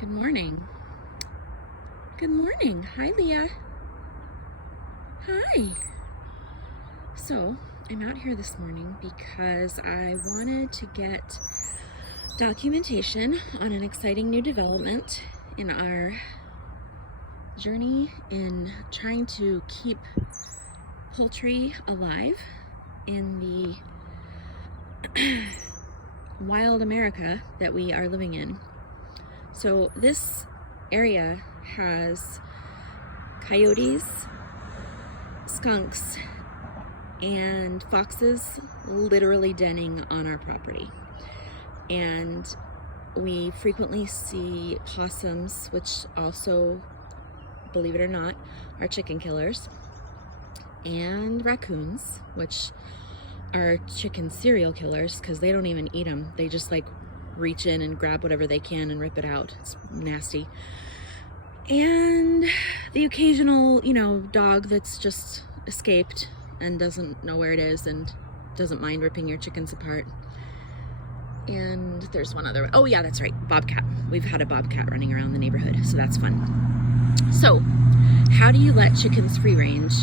Good morning. Good morning. Hi, Leah. Hi. So, I'm out here this morning because I wanted to get documentation on an exciting new development in our journey in trying to keep poultry alive in the wild America that we are living in. So this area has coyotes, skunks, and foxes literally denning on our property. And we frequently see possums, which also, believe it or not, are chicken killers, and raccoons, which are chicken serial killers because they don't even eat them. They just like reach in and grab whatever they can and rip it out. It's nasty. And the occasional, dog that's just escaped and doesn't know where it is and doesn't mind ripping your chickens apart. And there's one other, oh yeah, that's right, bobcat. We've had a bobcat running around the neighborhood, so that's fun. So, how do you let chickens free range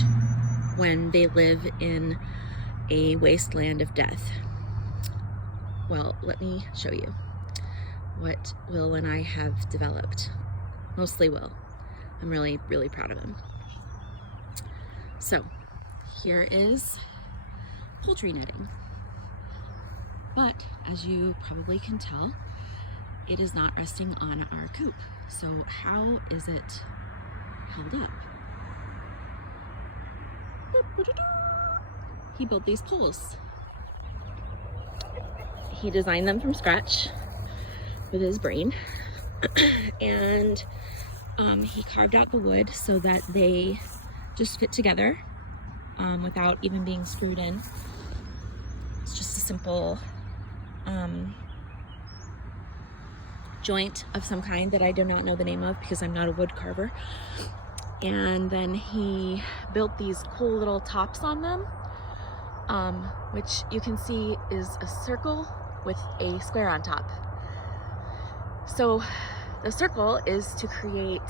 when they live in a wasteland of death? Well, let me show you what Will and I have developed. Mostly Will. I'm really, really proud of him. So, here is poultry netting. But, as you probably can tell, it is not resting on our coop. So, how is it held up? He built these poles. He designed them from scratch with his brain, and he carved out the wood so that they just fit together without even being screwed in. It's just a simple joint of some kind that I do not know the name of because I'm not a wood carver. And then he built these cool little tops on them, which you can see is a circle with a square on top. So the circle is to create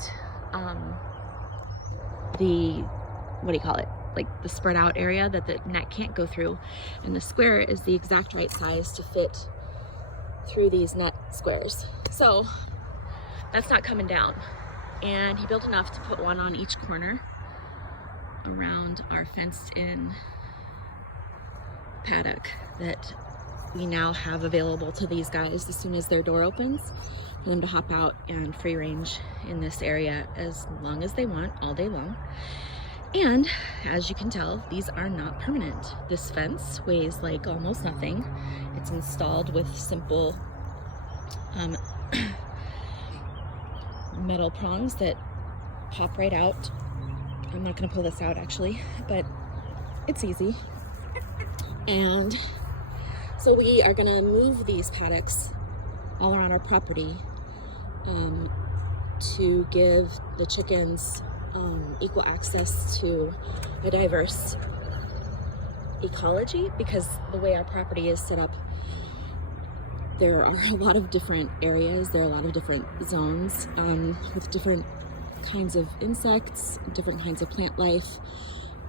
like the spread out area that the net can't go through, and the square is the exact right size to fit through these net squares. So that's not coming down, and he built enough to put one on each corner around our fenced in paddock that we now have available to these guys as soon as their door opens, for them to hop out and free range in this area as long as they want, all day long. And as you can tell, these are not permanent. This fence weighs like almost nothing. It's installed with simple metal prongs that pop right out. I'm not gonna pull this out actually, but it's easy. And so we are gonna move these paddocks all around our property to give the chickens equal access to a diverse ecology, because the way our property is set up, there are a lot of different areas, there are a lot of different zones with different kinds of insects, different kinds of plant life,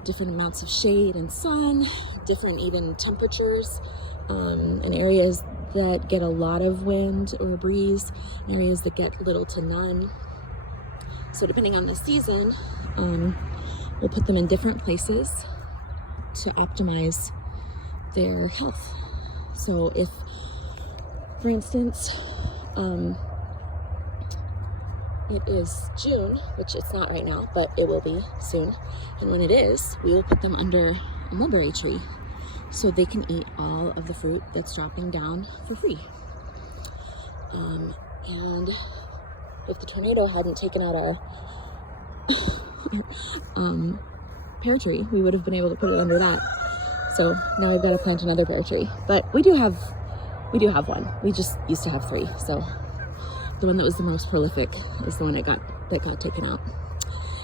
different amounts of shade and sun, different even temperatures, and areas that get a lot of wind or breeze, areas that get little to none. So depending on the season, we'll put them in different places to optimize their health. So if, for instance, it is June, which it's not right now, but it will be soon, and when it is, we will put them under a mulberry tree so they can eat all of the fruit that's dropping down for free. And if the tornado hadn't taken out our pear tree, we would have been able to put it under that. So now we've got to plant another pear tree. But we do have one. We just used to have 3. So the one that was the most prolific is the one that got taken out.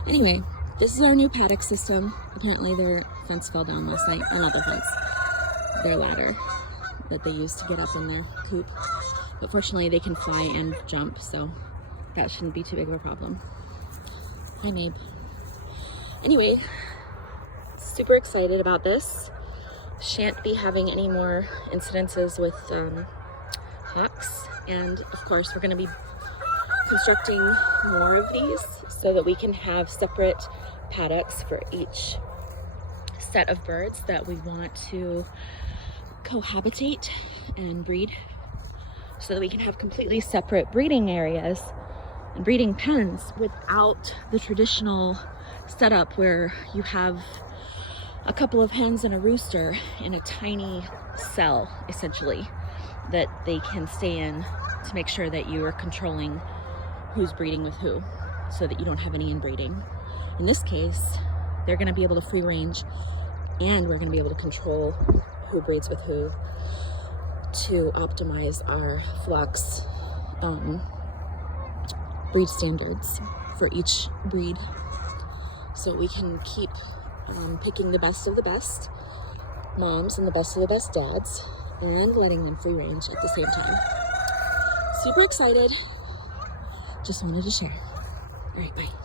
Anyway, this is our new paddock system. Apparently their fence fell down last night. Not their fence, their ladder that they used to get up in their coop. But fortunately they can fly and jump, so that shouldn't be too big of a problem. Hi, Mabe. Anyway, super excited about this. Shan't be having any more incidences with hawks, and of course we're going to be constructing more of these so that we can have separate paddocks for each set of birds that we want to cohabitate and breed, so that we can have completely separate breeding areas and breeding pens without the traditional setup where you have a couple of hens and a rooster in a tiny cell, essentially, that they can stay in to make sure that you are controlling who's breeding with who, so that you don't have any inbreeding. In this case, they're going to be able to free range, and we're going to be able to control who breeds with who to optimize our flocks breed standards for each breed, so we can keep picking the best of the best moms and the best of the best dads and letting them free range at the same time. Super excited. Just wanted to share. All right, bye.